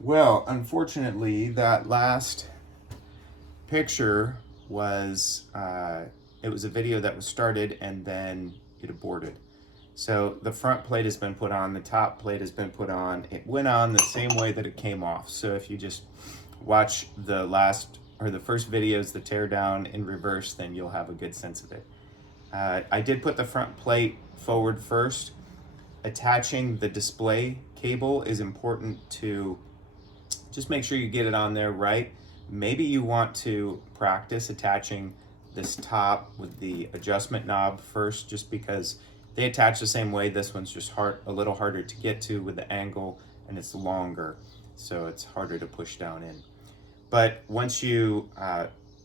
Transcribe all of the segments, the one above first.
Well, unfortunately, that last picture was, it was a video that was started and then it aborted. So the front plate has been put on, the top plate has been put on. It went on the same way that it came off. So if you just watch the last or the first videos, the teardown in reverse, then you'll have a good sense of it. I did put the front plate forward first. Attaching the display cable is important to just make sure you get it on there right. Maybe you want to practice attaching this top with the adjustment knob first, just because they attach the same way. This one's just a little harder to get to with the angle, and it's longer, so it's harder to push down in. But once you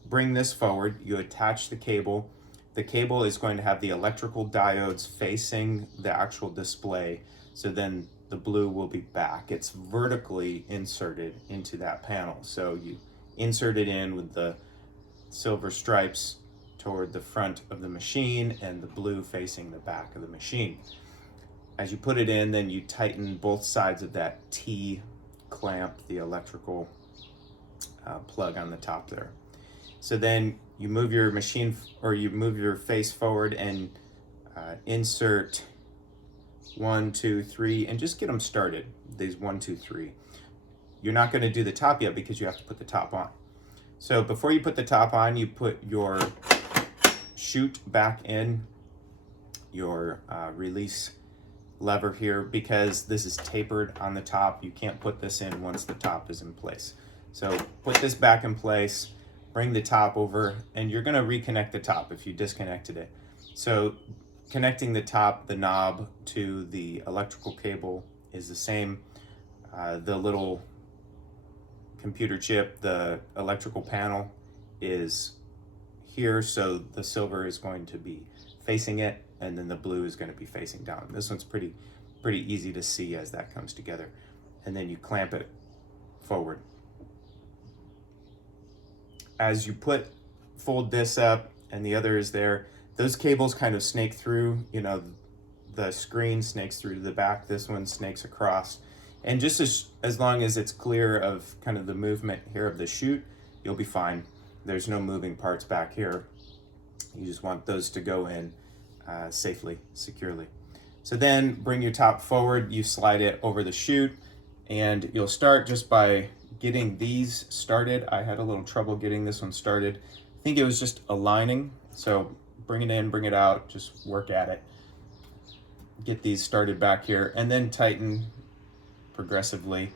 bring this forward, you attach the cable. The cable is going to have the electrical diodes facing the actual display, so then the blue will be back. It's vertically inserted into that panel. So you insert it in with the silver stripes toward the front of the machine and the blue facing the back of the machine. As you put it in, then you tighten both sides of that T clamp, the electrical plug on the top there. So then you move your machine, or you move your face forward and insert 1, 2, 3, and just get them started. These 1, 2, 3. You're not going to do the top yet because you have to put the top on. So before you put the top on, you put your chute back in, your release lever here, because this is tapered on the top. You can't put this in once the top is in place. So put this back in place, bring the top over, and you're going to reconnect the top if you disconnected it. So connecting the top, the knob, to the electrical cable is the same. The little computer chip, the electrical panel, is here, so the silver is going to be facing it, and then the blue is going to be facing down. This one's pretty easy to see as that comes together. And then you clamp it forward. As you fold this up and the other is there, those cables kind of snake through, the screen snakes through to the back, this one snakes across. And just as long as it's clear of kind of the movement here of the chute, you'll be fine. There's no moving parts back here. You just want those to go in safely, securely. So then bring your top forward, you slide it over the chute, and you'll start just by getting these started. I had a little trouble getting this one started. I think it was just aligning. So bring it in, bring it out, just work at it. Get these started back here, and then tighten progressively.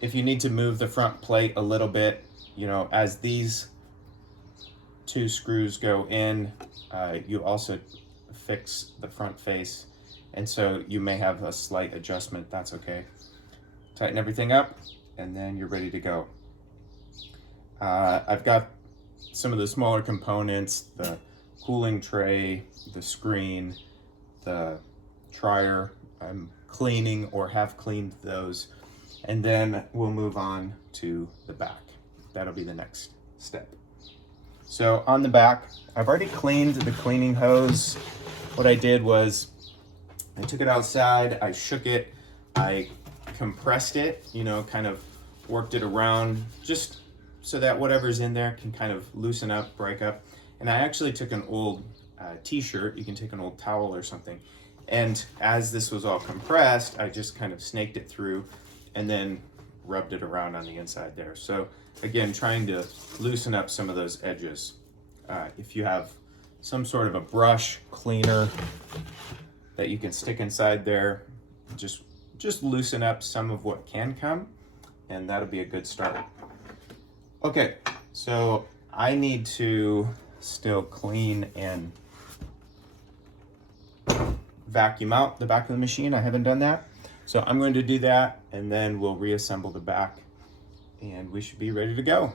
If you need to move the front plate a little bit, as these 2 screws go in, you also fix the front face, and so you may have a slight adjustment. That's okay. Tighten everything up, and then you're ready to go. I've got some of the smaller components, the cooling tray, the screen, the trier. I'm cleaning or have cleaned those, and then we'll move on to the back. That'll be the next step. So on the back, I've already cleaned the cleaning hose. What I did was I took it outside, I shook it, I compressed it, kind of worked it around just so that whatever's in there can kind of loosen up, break up. And I actually took an old t-shirt, you can take an old towel or something, and as this was all compressed, I just kind of snaked it through and then rubbed it around on the inside there. So again, trying to loosen up some of those edges. If you have some sort of a brush cleaner that you can stick inside there, just loosen up some of what can come, and that'll be a good start. Okay, so I need to still clean and vacuum out the back of the machine. I haven't done that. So I'm going to do that, and then we'll reassemble the back, and we should be ready to go.